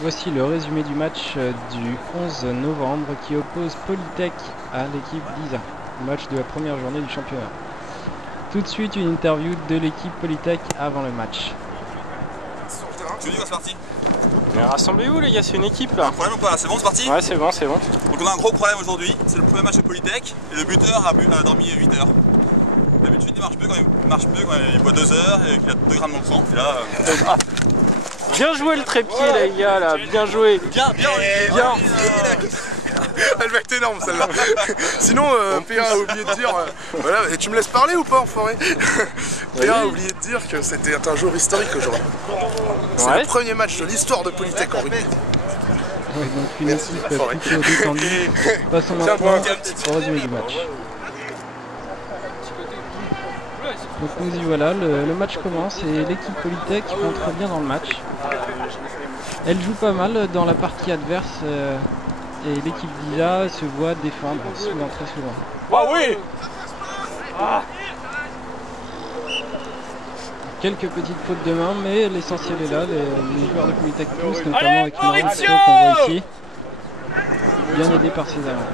Voici le résumé du match du 11 novembre qui oppose Polytech à l'équipe d'ISA, match de la première journée du championnat. Tout de suite une interview de l'équipe Polytech avant le match. Tu me dis quoi, c'est parti? Mais rassemblez-vous les gars, c'est une équipe là. Un problème ou pas? C'est bon, c'est parti? Ouais, c'est bon, c'est bon. Donc on a un gros problème aujourd'hui, c'est le premier match de Polytech et le buteur a dormi 8 heures. D'habitude il marche mieux quand il boit 2 heures et qu'il a 2 grammes dans le sang. Et là, Bien joué le trépied les gars là, bien joué. Bien. Elle va être énorme celle-là. Sinon, PA a oublié de dire. Voilà, et tu me laisses parler ou pas, enfoiré? PA a oublié de dire que c'était un jour historique aujourd'hui. C'est le premier match de l'histoire de Polytech en rugby. Ouais, donc une équipe plutôt détendue. Passons maintenant au résumé du match. Donc nous y voilà, le match commence et l'équipe Polytech rentre bien dans le match. Elle joue pas mal dans la partie adverse et l'équipe d'ISA se voit défendre souvent, très souvent. Ah oui. Quelques petites fautes de main, mais l'essentiel est là. Les joueurs de Polytech poussent, notamment avec Mauricio qu'on voit ici, bien aidé par ses avants.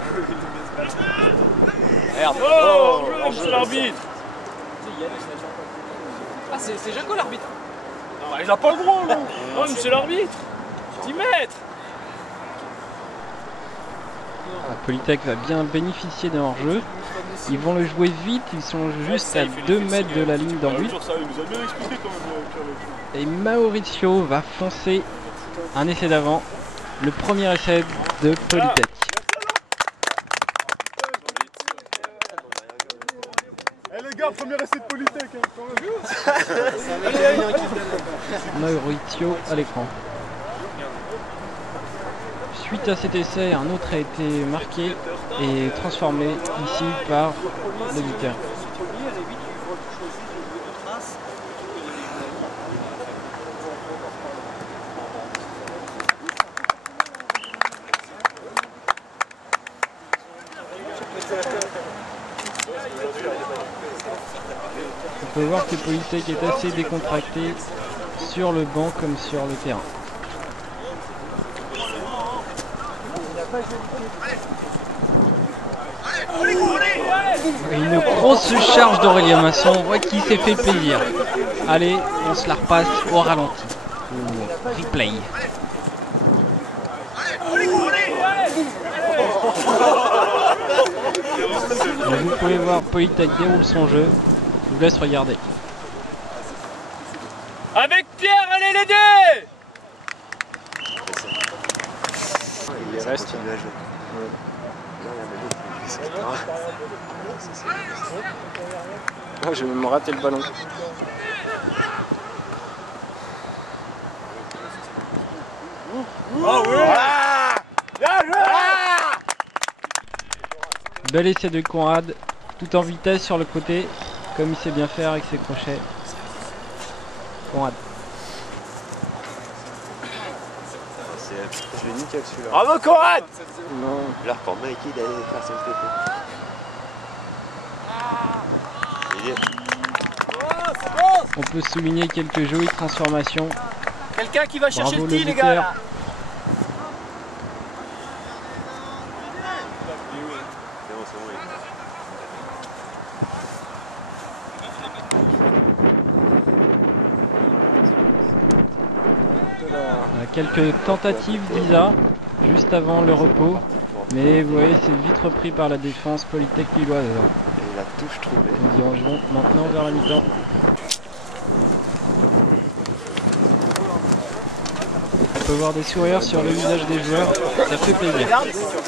Merde. Oh, c'est l'arbitre. Ah, c'est Jaco l'arbitre. Non, il a pas le droit, non. Non, mais c'est l'arbitre. 10 mètres. Polytech va bien bénéficier d'un hors-jeu. Ils vont le jouer vite, ils sont juste à 2 mètres de la ligne d'en but. Et Mauricio va foncer un essai d'avant. Le premier essai de Polytech. Les gars, premier essai de Polytech quand même. Mauricio à l'écran. Suite à cet essai, un autre a été marqué et transformé ici par le buteur. On peut voir que Polytech est assez décontracté sur le banc comme sur le terrain. Et une grosse charge d'Aurélien Masson, on voit qu'il s'est fait plaisir. Allez, on se la repasse au ralenti, au replay. Et vous pouvez voir Polytech déroule son jeu, je vous laisse regarder. Avec Pierre, allez les deux. Il reste. Oh, j'ai même raté le ballon. Ah oui. Bel essai de Conrad, tout en vitesse sur le côté, comme il sait bien faire avec ses crochets. Conrad. Je l'ai nickel celui-là. Bravo Conrad. Non. Là pour Mikey d'aller faire son TP. On peut souligner quelques jolies transformations. Quelqu'un qui va chercher Bravo le tee les gars là. Quelques tentatives d'ISA juste avant le repos, mais vous voyez c'est vite repris par la défense Polytech lilloise. Et la touche trouvée. Nous dirigeons maintenant vers la mi-temps. On peut voir des sourires sur le visage des joueurs, ça fait plaisir. C'est pour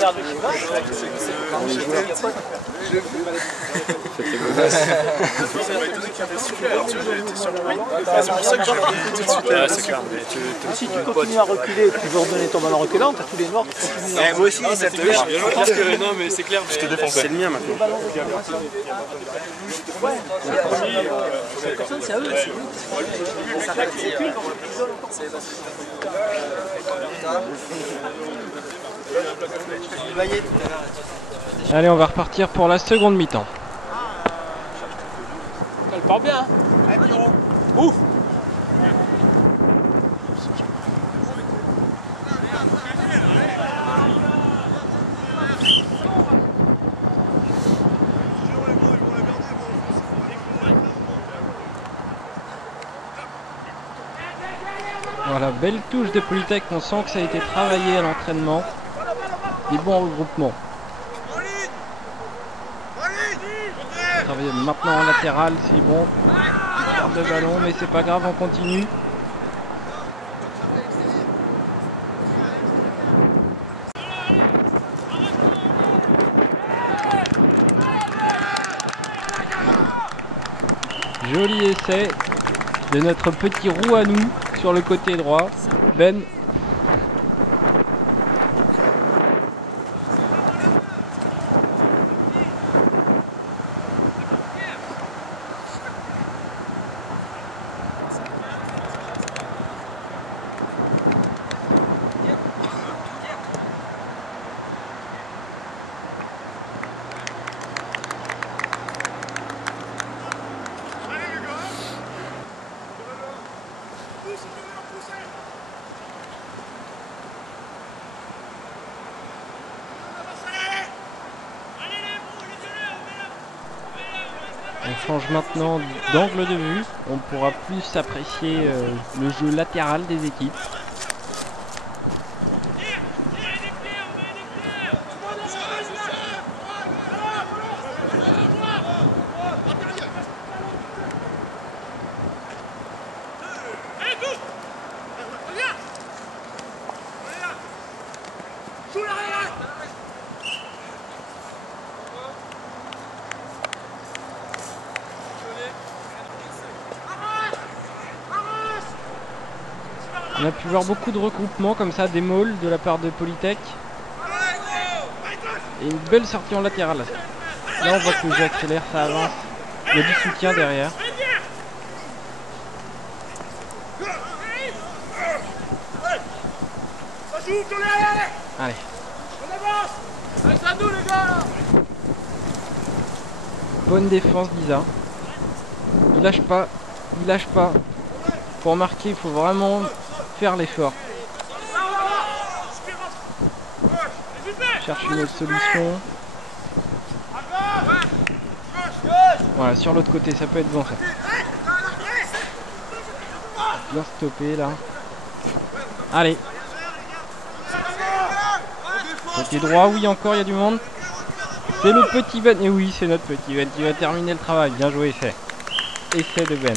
ça que je l'ai tout de suite. C'est clair. Si tu continues à reculer et que tu veux redonner ton ballon reculant, t'as tous les noirs qui continuent à... Moi aussi, ça te touche. Je pense que non mais c'est clair. Je te défonce. C'est le mien maintenant. Personne, c'est à eux. Allez, on va repartir pour la seconde mi-temps. Elle part bien. Ouf. belle touche de Polytech, on sent que ça a été travaillé à l'entraînement. Des bons regroupements. Travailler maintenant en latéral, c'est bon. Perte de ballon, mais c'est pas grave, on continue. Joli essai de notre petit roux à nous sur le côté droit. Ben. On change maintenant d'angle de vue, on pourra plus apprécier le jeu latéral des équipes. On a pu voir beaucoup de regroupements comme ça, des mauls de la part de Polytech. Et une belle sortie en latéral. Là on voit que le jeu accélère, ça avance. Il y a du soutien derrière. Allez. Bonne défense d'Isa. Il lâche pas. Il lâche pas. Pour marquer, il faut vraiment faire l'effort. Cherche une autre solution. Voilà, sur l'autre côté, ça peut être bon ça. Bien stoppé là. Allez. Côté droit, oui, encore, il y a du monde. C'est le petit Ben. Et oui, c'est notre petit Ben qui va terminer le travail. Bien joué, essai. Essai de Ben.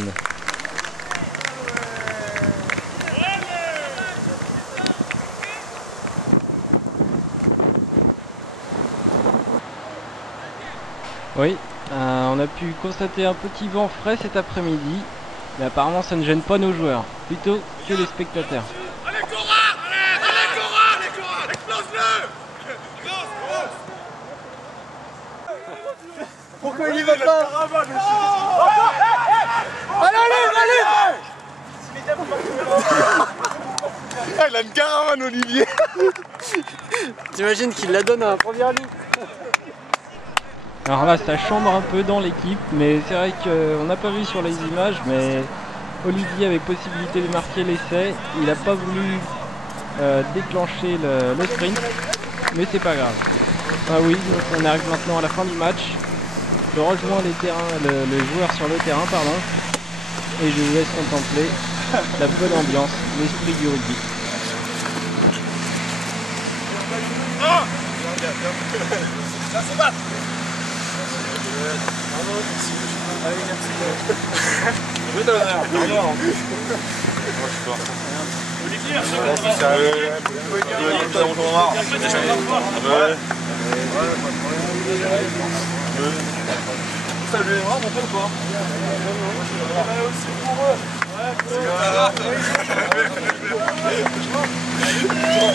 Oui, on a pu constater un petit vent frais cet après-midi, mais apparemment ça ne gêne pas nos joueurs, plutôt que les spectateurs. Allez Cora, allez Cora, explose-le. Pourquoi il y va pas? Il a une caravane, Olivier. T'imagines qu'il la donne à la première ligne? Alors là ça chambre un peu dans l'équipe, mais c'est vrai qu'on n'a pas vu sur les images, mais Olivier avait possibilité de marquer l'essai. Il n'a pas voulu déclencher le sprint, mais c'est pas grave. Ah oui, donc on arrive maintenant à la fin du match. Je rejoins les terrains, le joueur sur le terrain, pardon, et je vous laisse contempler la bonne ambiance, l'esprit du rugby. Ça se bat.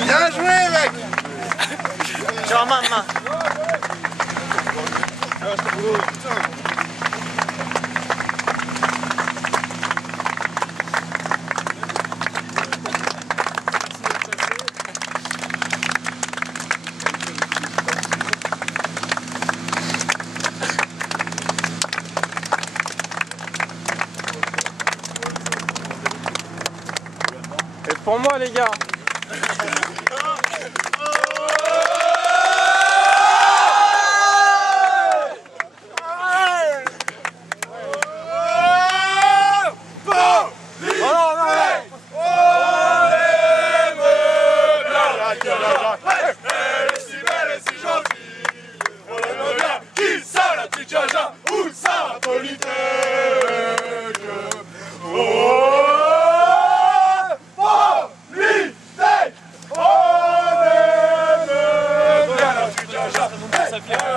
Bien joué, mec. Genre main. Et pour moi les gars. ça fait bien.